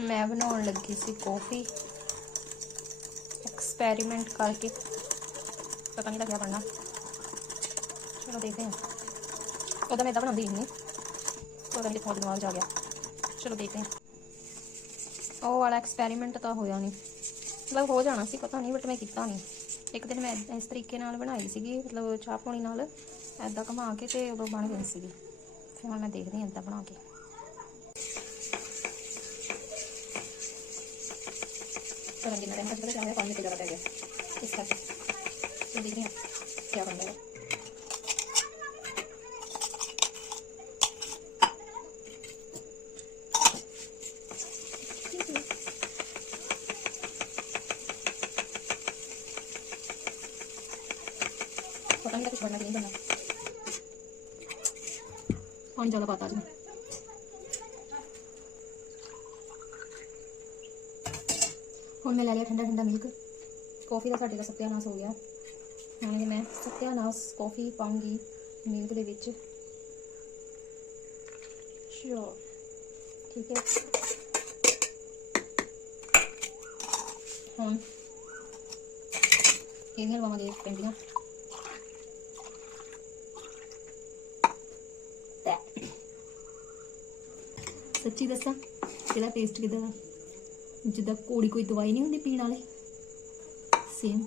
ਮੈਂ ਬਣਾਉਣ ਲੱਗੀ ਸੀ ਕੌਫੀ ਐਕਸਪੈਰੀਮੈਂਟ ਕਰਕੇ। ਪਤਾ ਨਹੀਂ ਲੱਗਿਆ ਬਣਨਾ। ਚਲੋ ਦੇਖਦੇ ਹਾਂ। ਉਹਦਾ ਮੈਂ ਇਦਾਂ ਬਣਾਉਂਦੀ ਨਹੀਂ ਪਤਾ ਨਹੀਂ ਕਿੱਥੋਂ ਦਿਮਾਗ 'ਚ ਗਿਆ। ਚਲੋ ਦੇਖਦੇ ਹਾਂ। ਉਹ ਵਾਲਾ ਐਕਸਪੈਰੀਮੈਂਟ ਤਾਂ ਹੋਇਆ ਨਹੀਂ ਮਤਲਬ ਹੋ ਜਾਣਾ ਸੀ, ਪਤਾ ਨਹੀਂ ਬਟ ਮੈਂ ਕੀਤਾ ਨਹੀਂ ਇੱਕ ਦਿਨ ਮੈਂ ਇਸ ਤਰੀਕੇ ਨਾਲ ਬਣਾਈ ਸੀਗੀ, ਮਤਲਬ ਚਾਹ ਪਾਣੀ ਨਾਲ। ਐਦਾਂ ਘੁਮਾ ਕੇ ਤੇ ਉਦੋਂ ਬਣ ਗਈ ਸੀਗੀ। ਫਿਰ ਹੁਣ ਮੈਂ ਦੇਖਦੀ ਹਾਂ ਐਦਾਂ ਬਣਾ ਕੇ। 그런 김에 한 줄을 하면 번지 들려가 되게 비슷하지 준비해요 기억한다고 Bakalım da kuş barına gireyim ben. Pancalı. ਹੁਣ ਮੈਂ ਲੈ ਲਿਆ ਠੰਡਾ ਠੰਡਾ ਮਿਲਕ ਕਾਫੀ ਦਾ ਸਾਡੇ ਦਾ ਸਤਿਆਨਾਸ਼ ਹੋ ਗਿਆ। ਹੁਣ ਇਹ ਮੈਂ ਸਤਿਆਨਾਸ਼ ਕਾਫੀ ਪਾਉਂਗੀ ਮਿਲਕ ਦੇ ਵਿੱਚ। ਸ਼ੋ ਠੀਕ ਹੈ। ਹੁਣ ਇਹਦੀਆਂ ਲਵਾਵਾਂਗੇ ਪੈਂਦੀਆਂ। ਸੱਚੀ ਦੱਸਾਂ, ਇਹਦਾ ਟੇਸਟ ਕਿਦਾਂ ਦਾ? ਜਿੱਦਾਂ ਕੋੜੀ ਕੋਈ ਦਵਾਈ ਨਹੀਂ ਹੁੰਦੀ ਪੀਣ ਵਾਲੇ? ਸੇਮ